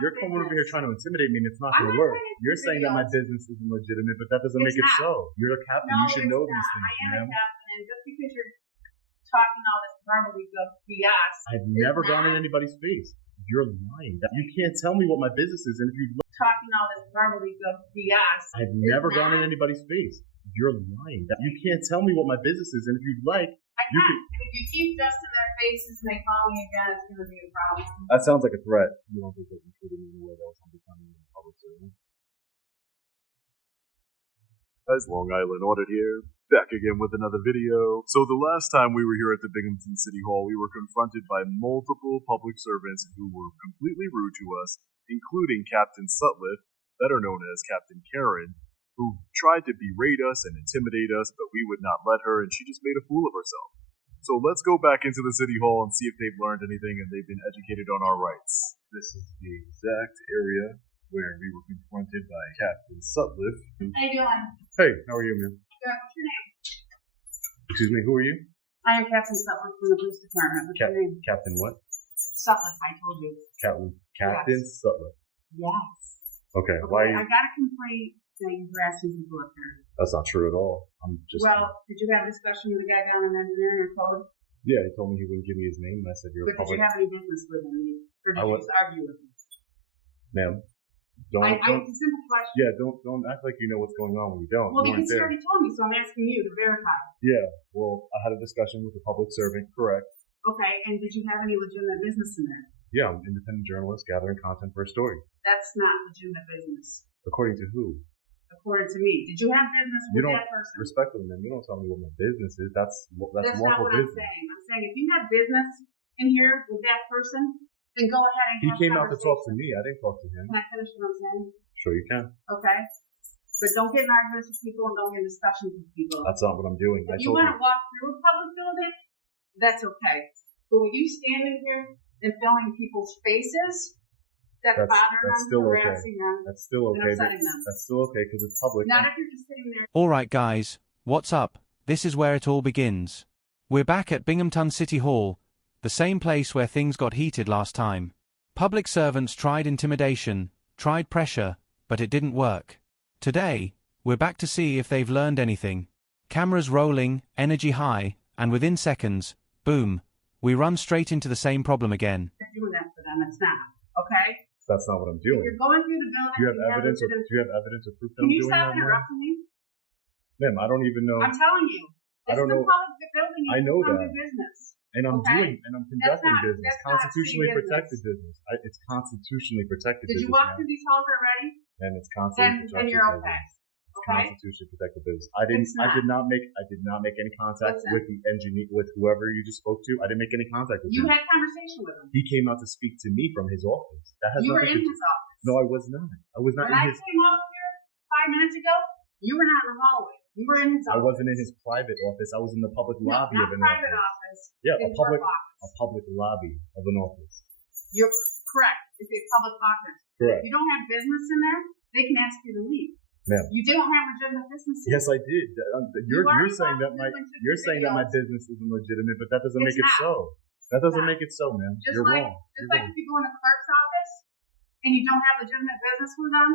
You're coming over here trying to intimidate me, and it's not going to work. You're saying that my business isn't legitimate, but that doesn't make it so. You're a captain. You should know these things, I am a captain, and just because you're talking all this verbally BS. I've never gone in anybody's face. You're lying. You can't tell me what my business is, and if you talking all this verbally BS. I've never gone in anybody's face. You're lying. You can't tell me what my business is, and if you'd like, you can. If you keep dusting their faces and they call me again, it's going to be a problem. That sounds like a threat. You don't think that you treated me in a way that was unbecoming in public service? Guys, Long Island Audit here, back again with another video. So the last time we were here at the Binghamton City Hall, we were confronted by multiple public servants who were completely rude to us, including Captain Sutliff, better known as Captain Karen, who tried to berate us and intimidate us, but we would not let her, and she just made a fool of herself. So let's go back into the City Hall and see if they've learned anything and they've been educated on our rights. This is the exact area where we were confronted by Captain Sutliff. How you doing? Hey, how are you, man? Good. What's your name? Excuse me, who are you? I am Captain Sutliff from the police department. What's your name? Captain what? Sutliff, I told you. Captain Sutliff. Yes. Okay, why? I got a complaint that you're harassing people up here. That's not true at all. I'm just. Well, did you have a discussion with the guy down in engineering or code? Yeah, he told me he wouldn't give me his name. I said you're a public. Did you have any business with him? Or did you just argue with him? Ma'am, it's a simple question. Yeah, don't act like you know what's going on when you don't. Well, because you already told me, so I'm asking you to verify. Yeah, well, I had a discussion with a public servant, correct. Okay, and did you have any legitimate business in there? Yeah, I'm an independent journalist gathering content for a story. That's not legitimate business. According to who? According to me. Did you have business with that person? Respectfully, man, you don't tell me what my business is. That's lawful business. That's not what I'm saying. I'm saying if you have business in here with that person, then go ahead and He came out to talk to me. I didn't talk to him. Can I finish what I'm saying? Sure you can. Okay. But don't get in arguments with people and don't get in discussions with people. That's not what I'm doing. If you want to walk through a public building, that's okay. But when you stand in here and filling people's faces, that's bothering them, harassing them, that's still okay. and upsetting them. That's still okay because it's public. Not if you're just sitting there. All right, guys, what's up? This is where it all begins. We're back at Binghamton City Hall, the same place where things got heated last time. Public servants tried intimidation, tried pressure, but it didn't work. Today, we're back to see if they've learned anything. Cameras rolling, energy high, and within seconds, boom, we run straight into the same problem again. You're doing that for them, it's not. Okay? That's not what I'm doing. If you're going through the building. Do you have evidence or proof that I'm doing that? Can you stop interrupting me? Ma'am, I don't even know. I'm telling you. I don't know. Public building. I know that. Business. And I'm conducting business. Constitutionally protected business. It's constitutionally protected business. Did you walk through these halls already? And it's constitutionally protected. Then you're okay. It's constitutionally protected business. I did not make any contact with the engineer, with whoever you just spoke to. I didn't make any contact with him. You had conversation with him. He came out to speak to me from his office. You were in his office. No, I was not. I was not in his. When I came over here 5 minutes ago, you were not in the hallway. You were in his office. I wasn't in his private office. I was in the public lobby of an private office. Yeah, a public lobby of an office. You're correct. It's a public office. Correct. If you don't have business in there, they can ask you to leave. Ma'am. You don't have legitimate business. Yes, I did. You're saying that my business isn't legitimate, but that doesn't make it so. That doesn't make it so, man. You're wrong. Just like if you go in a clerk's office and you don't have legitimate business with them,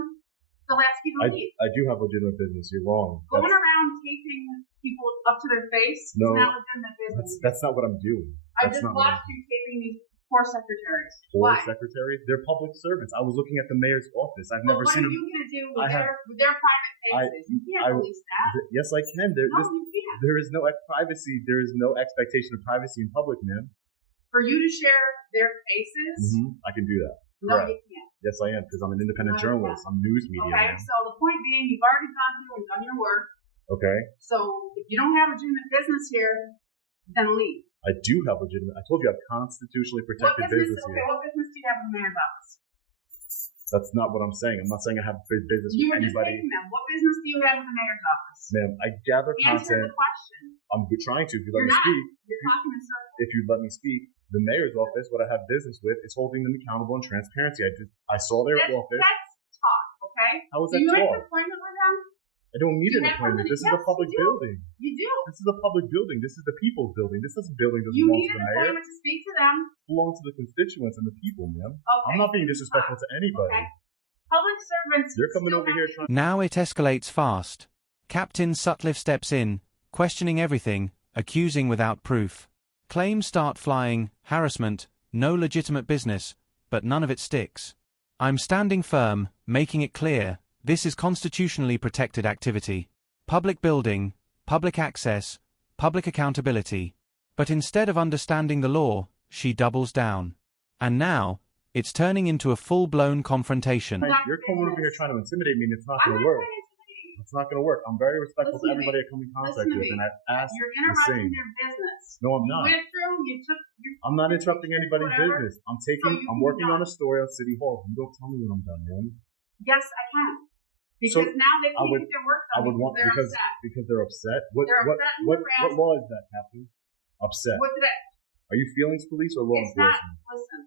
they'll ask you to leave. I do have legitimate business. You're wrong. Going around taping people up to their face is not legitimate business. That's not what I'm doing. I just watched you taping these poor secretaries. Poor secretaries? They're public servants. I was looking at the mayor's office. I've never seen them. What are you going to do with their private faces? You can't release that. Yes, I can. You can't. There is no privacy. There is no expectation of privacy in public, ma'am. For you to share their faces? I can do that. No, you can't. Yes, I am, because I'm an independent journalist. I'm news media. Okay, so the point being, you've already gone through and done your work. Okay. So if you don't have legitimate business here, then leave. I do have legitimate. I told you I have constitutionally protected business here. Okay, what business do you have in the mayor's office? That's not what I'm saying. I'm not saying I have business with anybody. You were just taking them. What business do you have in the mayor's office? Ma'am, I gather content. Answer the question. I'm trying to. If you let me speak. You're talking in circles. If you let me speak. The mayor's office, what I have business with, is holding them accountable and transparency. I saw their office. That's talk, okay? How is that talk? Do you make an appointment with them? I don't need You an have appointment. somebody- This is a yes, public you do. building. You do. This is a public building. This is the people's building. This building doesn't You belong need to an the mayor. appointment to speak to them. It belongs to the constituents and the people, man. Okay. I'm not being disrespectful to anybody. Okay. Public servants. You're coming still over here have to- trying. Now it escalates fast. Captain Sutcliffe steps in, questioning everything, accusing without proof. Claims start flying, harassment, no legitimate business, but none of it sticks. I'm standing firm, making it clear, this is constitutionally protected activity. Public building, public access, public accountability. But instead of understanding the law, she doubles down. And now, it's turning into a full-blown confrontation. You're coming over here trying to intimidate me, and it's not I'm going to not work. trying to intimidate you. It's not going to work. I'm very respectful Listen to to me. everybody I come in contact Listen to with, me. and I've asked You're the interrupting same. their business. No, I'm You not. went through, you took. I'm not interrupting anybody's whatever. business. I'm So you I'm can working be on a done. story at City Hall. You don't tell me when I'm done, man. Yes, I can. Because So, now they I can't would- get their work I done would want they're because upset. they're upset. What They're what upset and what harassed. what law is that, Captain? Upset. What did I? Are you feelings police or law It's not. enforcement? Listen.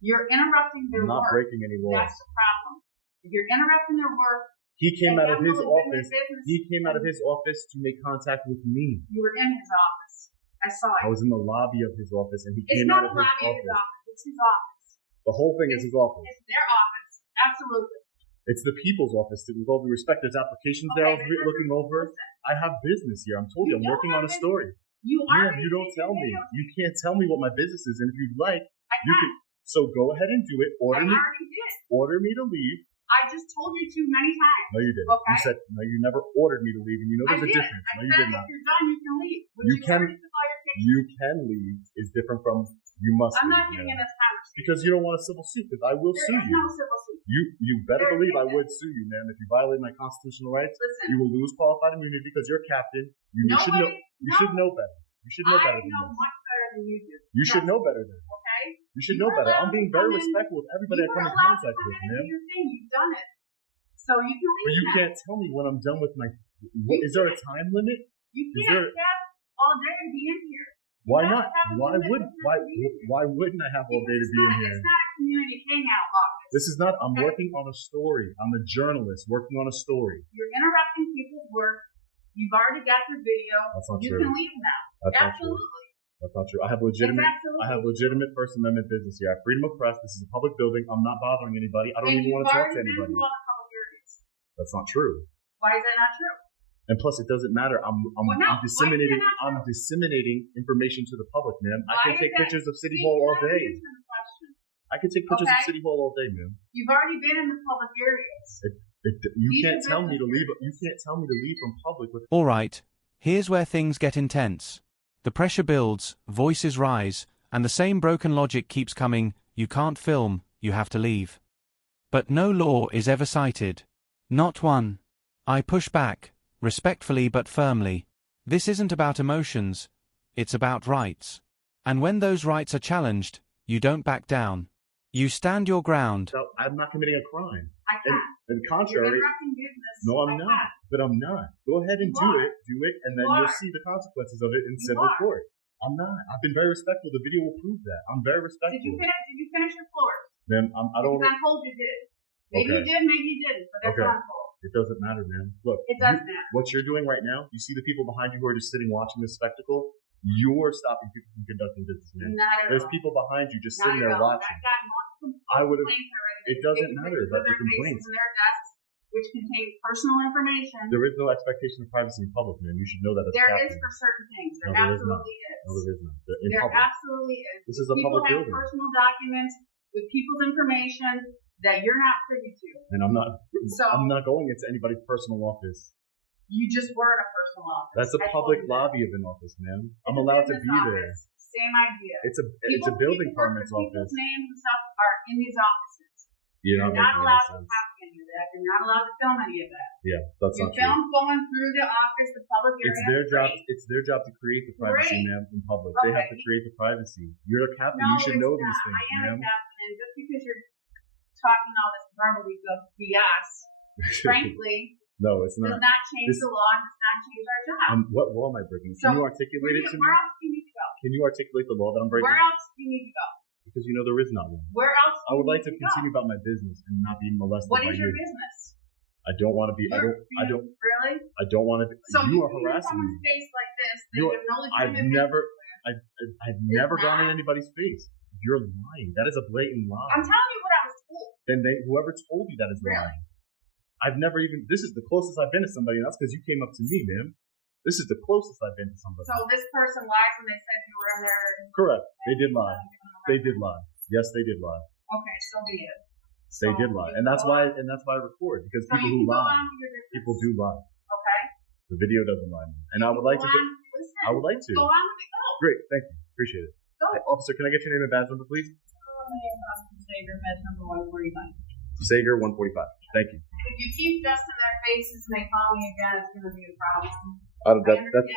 You're interrupting their I'm not work. breaking any laws. That's the problem. If you're interrupting their work, He came and out of his them doing office. business, He came out of his office to make contact with me. you were in his office. I saw it. I was in the lobby of his office, and he It's came not out the of his lobby of his office. office. It's his office. The whole thing is his office. It's their office. Absolutely. It's the people's office. With all due respect, there's applications there I was looking over. Listen, I have business here. I'm told you, I'm You working don't on a have story. you are. Ma'am, you don't tell me. You can't tell me what my business is, and if you'd like, I you can. can. So go ahead and do it. I already did. Order me to leave. I just told you to many times. No, you didn't. Okay. You said no. You never ordered me to leave, and you know I there's a did. difference. I No, you said did not. if you're done, you can leave. Would You you can- order me to file your case? You can leave is different from you must. I'm leave, not getting ma'am. in this conversation. Because you don't want a civil suit. Because I will There sue is you. no civil suit. You better There believe I isn't. would sue you, ma'am. If you violate my constitutional rights, Listen. you will lose qualified immunity because you're a captain. You should know. You should know better. You should know I better than know this. much better than you do. You should Trust know me, better than this. Okay? You should You know were better. allowed I'm being to very come in- respectful with everybody I You come were in allowed to contact come with, in and ma'am. do your thing. You've done it. So you can leave But you now. can't tell me when I'm done with my. Is there a time limit? You is can't there- have all day to be in here. Why You not? have to have a Why limit would? of time Why? to be in here. Why wouldn't I have all day to Because be in it's here? not a community hangout office. This is not. I'm Okay. working on a story. I'm a journalist working on a story. You're interrupting people's work. You've already got your video. That's not You true. can leave now. That's not true. Absolutely. That's not true. I have It's legitimate. absolutely. I have legitimate First Amendment business here. I have freedom of press. This is a public building. I'm not bothering anybody. I don't And even you've want to talk already to been anybody. through all the public areas. That's not true. Why is that not true? And plus, it doesn't matter. I'm Well, no. Why is disseminating. that not I'm true? disseminating information to the public, man. I Why can is take that- pictures of City See, Hall all you're not day. answering the question. I can take pictures of Okay. City Hall all day, man. You've already been in the public areas. You These can't are tell me to leave. businesses. You can't tell me to leave from public with. All right, here's where things get intense. The pressure builds, voices rise, and the same broken logic keeps coming, you can't film, you have to leave. But no law is ever cited. Not one. I push back, respectfully but firmly. This isn't about emotions, it's about rights. And when those rights are challenged, you don't back down. You stand your ground. So I'm not committing a crime. I can't. And You're contrary, interrupting business. no, I I'm not. can't. But I'm not. Go ahead and You do are. it, and then You you'll are. see the consequences of it in You civil are. court. I'm not. I've been very respectful. The video will prove that. I'm very respectful. Did you finish your floors? Ma'am, I don't. Because I'm told you did. Maybe you Okay. did, maybe you didn't, but that's Okay. what I'm told. It doesn't matter, man. Look, It does matter. what you're doing right now, you see the people behind you who are just sitting watching this spectacle? You're stopping people from conducting business, man. Not at There's all. people behind you just Not sitting at there all. watching. I've got multiple I would've- complaints already. it doesn't Taking matter pictures about of the their faces complaints. and their desks, which contain personal information. There is no expectation of privacy in public, man. You should know that as a There is captain. for certain things. There No, there is not. absolutely is. No, there is not. In There public. absolutely is. This is a People public have building. personal documents with people's information that you're not privy to. And I'm not So- going into anybody's personal office. You just were in a personal office. That's a I told public you that. lobby of an office, man. I'm It's a allowed to business be there. office. Same idea. It's a building permits office. People's names and stuff are in these offices. You're You're not not making allowed any to sense. copy any of that. You're not allowed to film any of that. Yeah, that's You not true. film going through the office, the public area. It's their job. great. It's their job to create the privacy, Great. ma'am, in public. They have to Okay. create the privacy. You're a captain. No, You should it's know not. these things, I am ma'am. a captain, and just because you're talking all this gobbledygook BS, frankly, No, it's does not. not change This- the law and does not change our job. What law am I breaking? So, Can you articulate it to me? Where else do you need to go? Can you articulate the law that I'm breaking? Where else do you need to go? Because you know there is not one. Where else? I would like do to you need continue about my business and not be molested What by is your you. business? I don't want to be. Really? I don't want to be. So You you are harassing me. someone's face like this. I've never gone in anybody's face. You're lying. That is a blatant lie. I'm telling you what I was told. Then whoever told you that is lying. I've never even. This is the closest I've been to somebody, and that's because you came up to me, ma'am. This is the closest I've been to somebody. So this person lied when they said you were in there. Correct. They did lie. They did lie. Yes, they did lie. Okay, so be it. They did lie, and that's why I record, because people who lie, people do lie. Okay. The video doesn't lie, and I would like to. I would like to. Go on with it. Go. Great, thank you, appreciate it. Go. Hey, officer, can I get your name and badge number, please? Sager, badge number 145. Sager 145. Thank you. If you keep dusting their faces and they call me again, it's going to be a problem.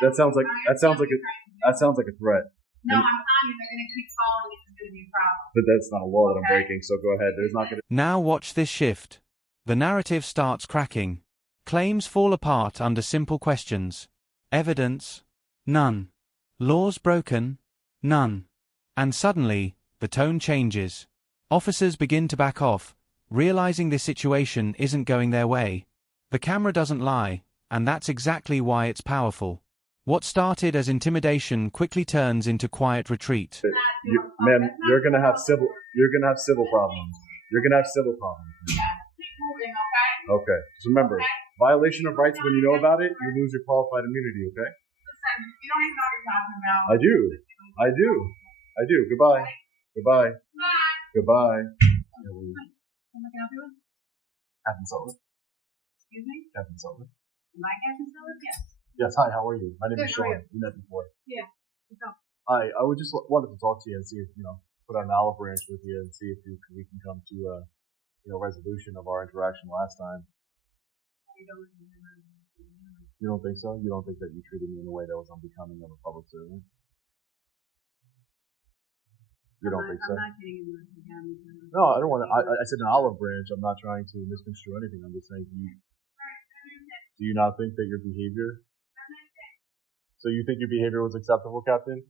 That sounds like a threat. No, I'm telling you, they're going to keep calling you. It's going to be a problem. But that's not a law that I'm breaking, so go ahead. There's not going to. Now watch this shift. The narrative starts cracking. Claims fall apart under simple questions. Evidence? None. Laws broken? None. And suddenly, the tone changes. Officers begin to back off, realizing this situation isn't going their way. The camera doesn't lie, and that's exactly why it's powerful. What started as intimidation quickly turns into quiet retreat. Ma'am, you're gonna have civil problems. You're gonna have civil problems. Keep moving, okay? Okay. Just remember, violation of rights, when you know about it, you lose your qualified immunity, okay? Listen, you don't even know what you're talking about. I do. Goodbye. Goodbye. Bye. Goodbye. What am I going to do? Captain Sullivan. Excuse me? Captain Sullivan. Am I Captain Sullivan? Yes. Yes, hi, how are you? My name is Good, how are Sean. We met before. Yeah. What's up? Hi, I would just wanted to talk to you and see if, put on an olive branch with you and see if we can come to a, resolution of our interaction last time. You don't think so? You don't think that you treated me in a way that was unbecoming of a public servant? You don't think so? I'm not getting into this again. No, I don't want to. I said an olive branch. I'm not trying to misconstrue anything. I'm just saying, do you not think that your behavior? So you think your behavior was acceptable, Captain?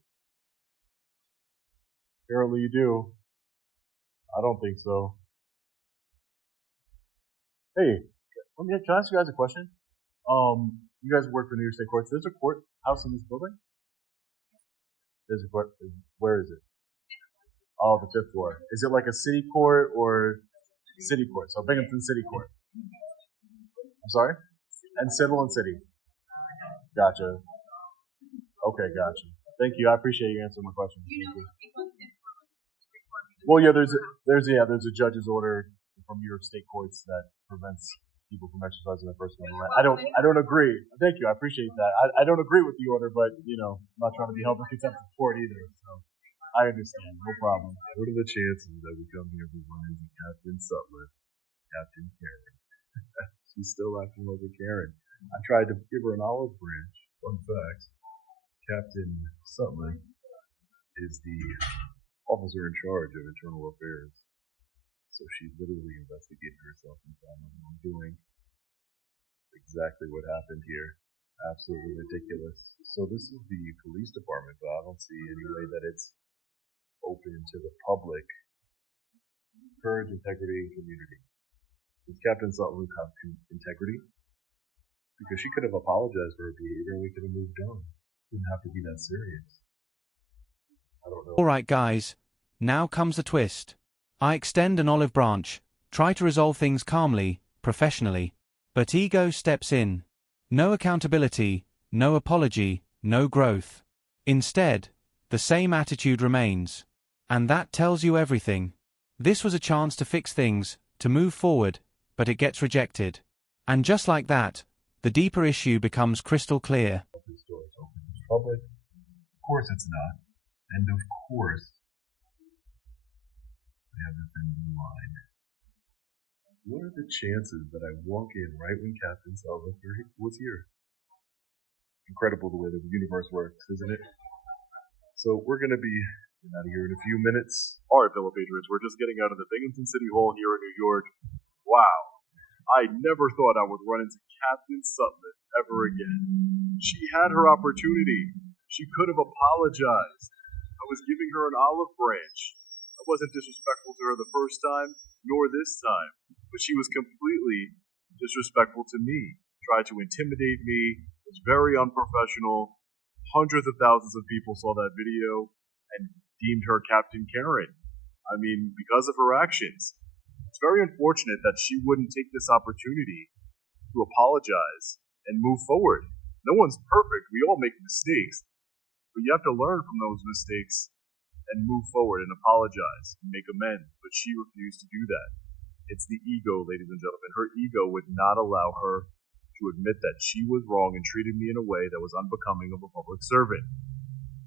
Apparently you do. I don't think so. Hey, can I ask you guys a question? You guys work for New York State courts. There's a courthouse in this building? There's a court. Where is it? Oh, the 5th floor. Is it like a city court or city court? So Binghamton City Court. I'm sorry? And civil and city. Gotcha. Okay, gotcha. Thank you. I appreciate you answering my question. Well, yeah, there's a judge's order from New York State courts that prevents people from exercising their First Amendment right. I don't agree. Thank you. I appreciate that. I don't agree with the order, but I'm not trying to be held in contempt of court either. So I understand. No problem. What are the chances that we come here and run into Captain Sutler, Captain Karen? She's still acting like a Karen. I tried to give her an olive branch. Fun fact. Captain Sutler is the officer in charge of internal affairs. So she's literally investigated herself and found no wrongdoing. Exactly what happened here. Absolutely ridiculous. So this is the police department, but I don't see any way that it's open to the public. Courage, integrity, and community. Does Captain Sutler have integrity? Because she could have apologized for her behavior and we could have moved on. It didn't have to be that serious. I don't know. Alright guys, now comes the twist. I extend an olive branch, try to resolve things calmly, professionally. But ego steps in. No accountability, no apology, no growth. Instead, the same attitude remains. And that tells you everything. This was a chance to fix things, to move forward, but it gets rejected. And just like that, the deeper issue becomes crystal clear. Public? Of course it's not. And of course, I have defended the line. What are the chances that I walk in right when Captain Sutler was here? Incredible the way the universe works, isn't it? So we're going to be out of here in a few minutes. Alright, fellow patriots, we're just getting out of the Binghamton City Hall here in New York. Wow. I never thought I would run into Captain Sutler ever again. She had her opportunity. She could have apologized. I was giving her an olive branch. I wasn't disrespectful to her the first time, nor this time. But she was completely disrespectful to me, tried to intimidate me, was very unprofessional. Hundreds of thousands of people saw that video and deemed her Captain Karen. I mean, because of her actions. It's very unfortunate that she wouldn't take this opportunity to apologize and move forward. No one's perfect. We all make mistakes. But you have to learn from those mistakes and move forward and apologize and make amends. But she refused to do that. It's the ego, ladies and gentlemen. Her ego would not allow her to admit that she was wrong and treated me in a way that was unbecoming of a public servant.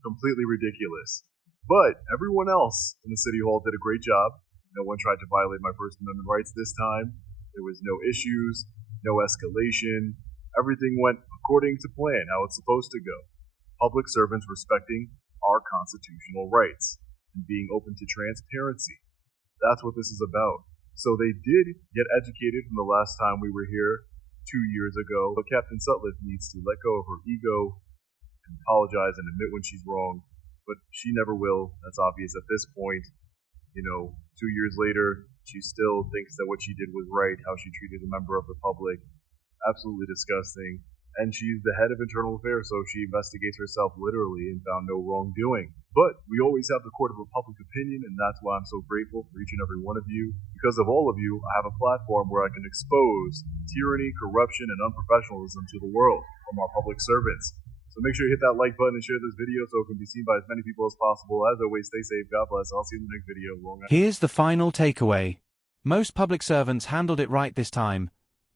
Completely ridiculous. But everyone else in the City Hall did a great job. No one tried to violate my First Amendment rights this time. There was no issues, no escalation. Everything went according to plan, how it's supposed to go. Public servants respecting our constitutional rights and being open to transparency. That's what this is about. So they did get educated from the last time we were here 2 years ago. But Captain Sutliff needs to let go of her ego and apologize and admit when she's wrong. But she never will. That's obvious at this point. 2 years later, she still thinks that what she did was right, how she treated a member of the public. Absolutely disgusting. And she's the head of internal affairs, so she investigates herself literally and found no wrongdoing. But we always have the court of a public opinion, and that's why I'm so grateful for each and every one of you. Because of all of you, I have a platform where I can expose tyranny, corruption, and unprofessionalism to the world from our public servants. So make sure you hit that like button and share this video so it can be seen by as many people as possible. As always, stay safe. God bless. I'll see you in the next video. Here's the final takeaway. Most public servants handled it right this time.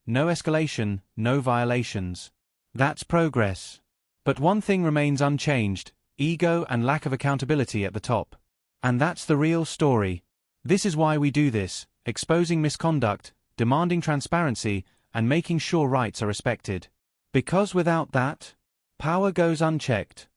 No escalation, no violations. That's progress. But one thing remains unchanged: ego and lack of accountability at the top. And that's the real story. This is why we do this, exposing misconduct, demanding transparency, and making sure rights are respected. Because without that, power goes unchecked.